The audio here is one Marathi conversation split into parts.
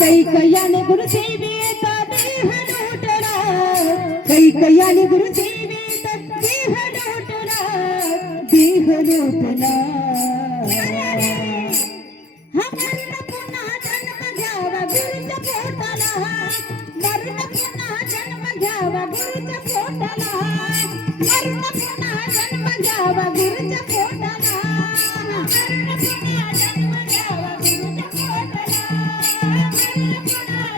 कैकयाने गुरु सेवेचा देह लोटला, कैकयाने गुरु सेवेचा देह लोटला, देह लोटला. मरण पुन्हा जन्म घ्यावा गुरुच्या पोटाला, मरण पुन्हा जन्म घ्यावा गुरुच्या पोटाला, मरण पुन्हा जन्म घ्यावा गुरुच्या पोटाला, मरण पुन्हा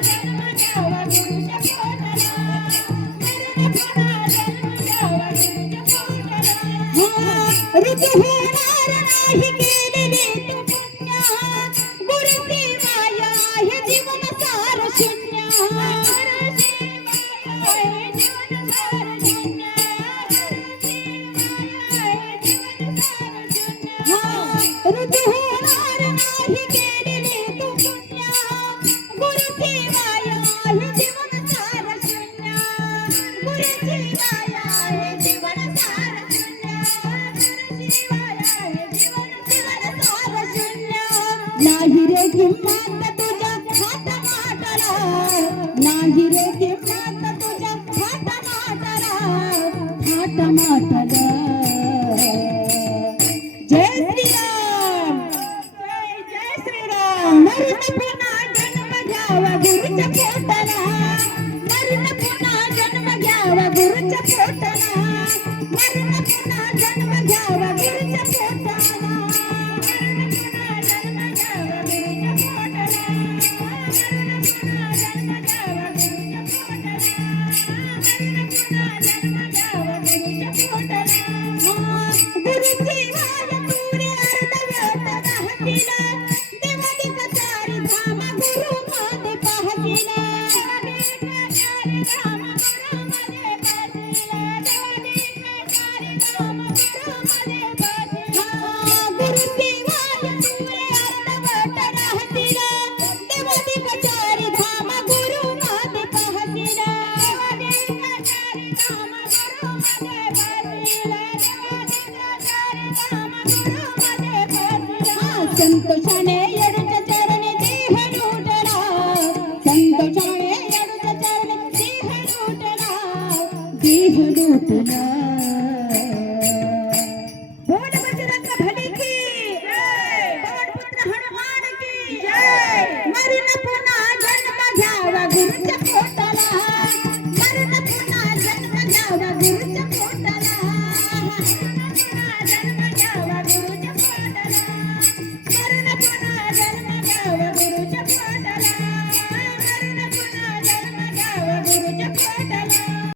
जन्म घ्यावा गुरुच्या पोटाला. ऋतू होणार नाही केलेले तू पुण्य, गुरुची माया हे जीवन सार शून्य, ऋतू होणार नाही केलेले तू पुण्य, गुरुची माया हे जीवन सार शून्य, गुरुची माया हे जीवन सार शून्य, गुरुची माया हे जीवन सार शून्य. नाही रे किंमत तुझ्या हात माटाला, नाही रे किंमत तुझ्या हात माटाला, हात माटाला. जय श्रीराम, जय श्रीराम. मरण पुन्हा जन्म घ्यावा गुरुच्या पोटाला, मरण पुन्हा जन्म घ्यावा गुरुच्या पोटाला, मरण पुन्हा जन्म घ्यावा गुरुच्या पोटाला, मरण पुन्हा जन्म घ्यावा गुरुच्या पोटाला, मरण पुन्हा जन्म घ्यावा गुरुच्या पोटाला, मरण पुन्हा जन्म घ्यावा गुरुच्या पोटाला. गुरुची वाया तुरे अर्धवट राहतील, देवादिक चारी धाम गुरु मध्ये पाहतील, देवादिक चारी धाम गुरु मध्ये पाहतील, देवादिक चारी धाम गुरु मध्ये पाहतील. गुरुची वाया तुरे अर्धवट राहतील, देवादिक चारी धाम गुरु मध्ये पाहतील, देवादिक चारी धाम गुरु मध्ये पाहतील, संतोषाने येडूच्या चरणी देह लुटला, संतोषाने येडूच्या चरणी देह लुटला, देह लुटला. बोल बजरंग बली की जय, पवन पुत्र हनुमान की जय. मरण पुन्हा जन्म घ्यावा गुरुच्या पोटाला, मरण पुन्हा जन्म घ्यावा गुरुच्या पोटाला.